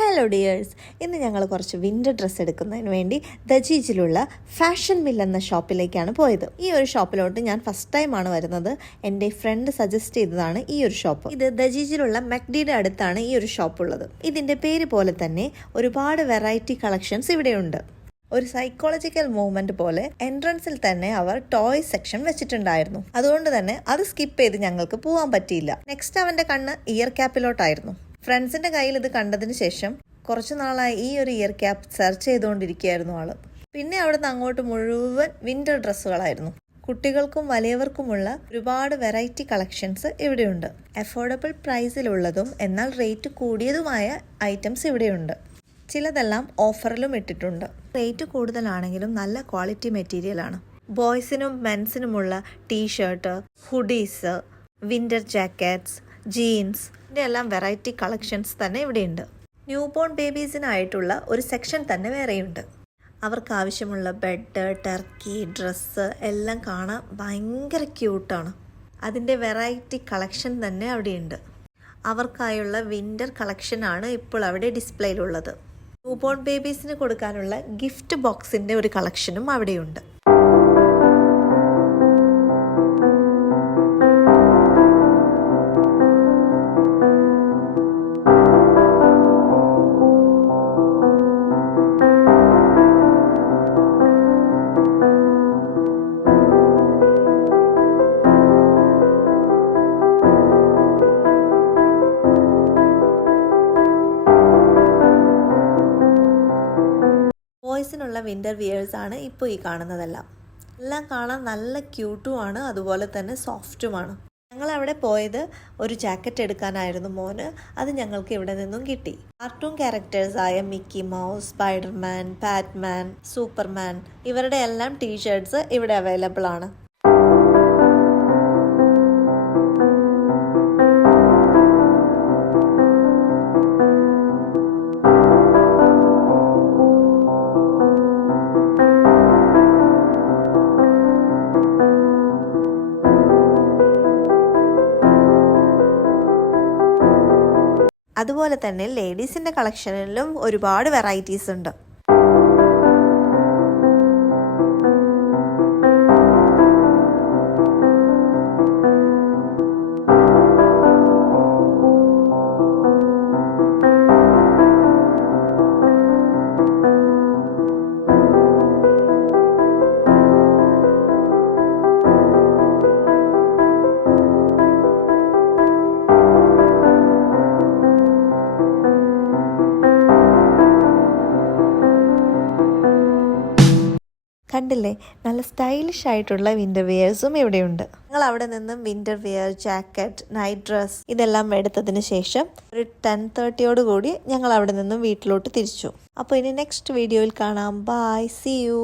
Hello dears, ഇന്ന് ഞങ്ങൾ കുറച്ച് വിൻ്റർ ഡ്രസ്സ് എടുക്കുന്നതിന് വേണ്ടി ദജീജിലുള്ള ഫാഷൻ മിൽ എന്ന ഷോപ്പിലേക്കാണ് പോയത്. ഈ ഒരു ഷോപ്പിലോട്ട് ഞാൻ ഫസ്റ്റ് ടൈമാണ് വരുന്നത്. എൻ്റെ ഫ്രണ്ട് സജസ്റ്റ് ചെയ്തതാണ് ഈ ഒരു ഷോപ്പ്. ഇത് ദജീജിലുള്ള മെക്ഡിയുടെ അടുത്താണ് ഈ ഒരു ഷോപ്പ് ഉള്ളത്. ഇതിൻ്റെ പേര് പോലെ തന്നെ ഒരുപാട് വെറൈറ്റി കളക്ഷൻസ് ഇവിടെയുണ്ട്. ഒരു സൈക്കോളജിക്കൽ മൂവ്മെന്റ് പോലെ എൻട്രൻസിൽ തന്നെ അവർ ടോയ് സെക്ഷൻ വെച്ചിട്ടുണ്ടായിരുന്നു. അതുകൊണ്ട് തന്നെ അത് സ്കിപ്പ് ചെയ്ത് ഞങ്ങൾക്ക് പോകാൻ പറ്റിയില്ല. നെക്സ്റ്റ് അവന്റെ കണ്ണ് ഇയർ ക്യാപ്പിലോട്ടായിരുന്നു. ഫ്രണ്ട്സിന്റെ കയ്യിൽ ഇത് കണ്ടതിന് ശേഷം കുറച്ചു നാളായി ഈ ഒരു ഇയർ ക്യാപ്പ് സെർച്ച് ചെയ്തുകൊണ്ടിരിക്കുകയായിരുന്നു ആള്. പിന്നെ അവിടുന്ന് അങ്ങോട്ട് മുഴുവൻ വിന്റർ ഡ്രസ്സുകളായിരുന്നു. കുട്ടികൾക്കും വലിയവർക്കുമുള്ള ഒരുപാട് വെറൈറ്റി കളക്ഷൻസ് ഇവിടെയുണ്ട്. അഫോർഡബിൾ പ്രൈസിലുള്ളതും എന്നാൽ റേറ്റ് കൂടിയതുമായ ഐറ്റംസ് ഇവിടെയുണ്ട്. ചിലതെല്ലാം ഓഫറിലും ഇട്ടിട്ടുണ്ട്. റേറ്റ് കൂടുതലാണെങ്കിലും നല്ല ക്വാളിറ്റി മെറ്റീരിയലാണ്. ബോയ്സിനും മെൻസിനുമുള്ള t-shirt, hoodies, winter jackets, jeans, ഇതിൻ്റെ എല്ലാം വെറൈറ്റി കളക്ഷൻസ് തന്നെ ഇവിടെയുണ്ട്. ന്യൂ ബോൺ ബേബീസിനായിട്ടുള്ള ഒരു സെക്ഷൻ തന്നെ വേറെയുണ്ട്. അവർക്ക് ആവശ്യമുള്ള ബെഡ്, ടർക്കി, ഡ്രസ്സ് എല്ലാം കാണാൻ ഭയങ്കര ക്യൂട്ടാണ്. അതിൻ്റെ വെറൈറ്റി കളക്ഷൻ തന്നെ അവിടെയുണ്ട്. അവർക്കായുള്ള വിന്റർ കളക്ഷനാണ് ഇപ്പോൾ അവിടെ ഡിസ്പ്ലേയിലുള്ളത്. ന്യൂ ബോൺ ബേബീസിന് കൊടുക്കാനുള്ള ഗിഫ്റ്റ് ബോക്സിൻ്റെ ഒരു കളക്ഷനും അവിടെയുണ്ട്. ബോയ്സിനുള്ള വിൻ്റർ വിയേഴ്സ് ആണ് ഇപ്പോൾ ഈ കാണുന്നതെല്ലാം. എല്ലാം കാണാൻ നല്ല ക്യൂട്ടുമാണ്, അതുപോലെ തന്നെ സോഫ്റ്റുമാണ്. ഞങ്ങൾ അവിടെ പോയത് ഒരു ജാക്കറ്റ് എടുക്കാനായിരുന്നു മോന്. അത് ഞങ്ങൾക്ക് ഇവിടെ നിന്നും കിട്ടി. കാർട്ടൂൺ ക്യാരക്ടേഴ്സായ Mickey Mouse, Spiderman, Batman, Superman ഇവരുടെ എല്ലാം ടീഷർട്ട്സ് ഇവിടെ അവൈലബിൾ ആണ്. അതുപോലെ തന്നെ ലേഡീസിൻ്റെ കളക്ഷനിലും ഒരുപാട് വെറൈറ്റീസ് ഉണ്ട്. കണ്ടില്ലേ, നല്ല സ്റ്റൈലിഷ് ആയിട്ടുള്ള വിൻ്റർ വെയേഴ്സും ഇവിടെയുണ്ട്. ഞങ്ങൾ അവിടെ നിന്നും winter wear, jacket, night dress ഇതെല്ലാം എടുത്തതിന് ശേഷം ഒരു 10:30 കൂടി ഞങ്ങൾ അവിടെ നിന്നും വീട്ടിലോട്ട് തിരിച്ചു. അപ്പോൾ ഇനി നെക്സ്റ്റ് വീഡിയോയിൽ കാണാം. Bye, see U.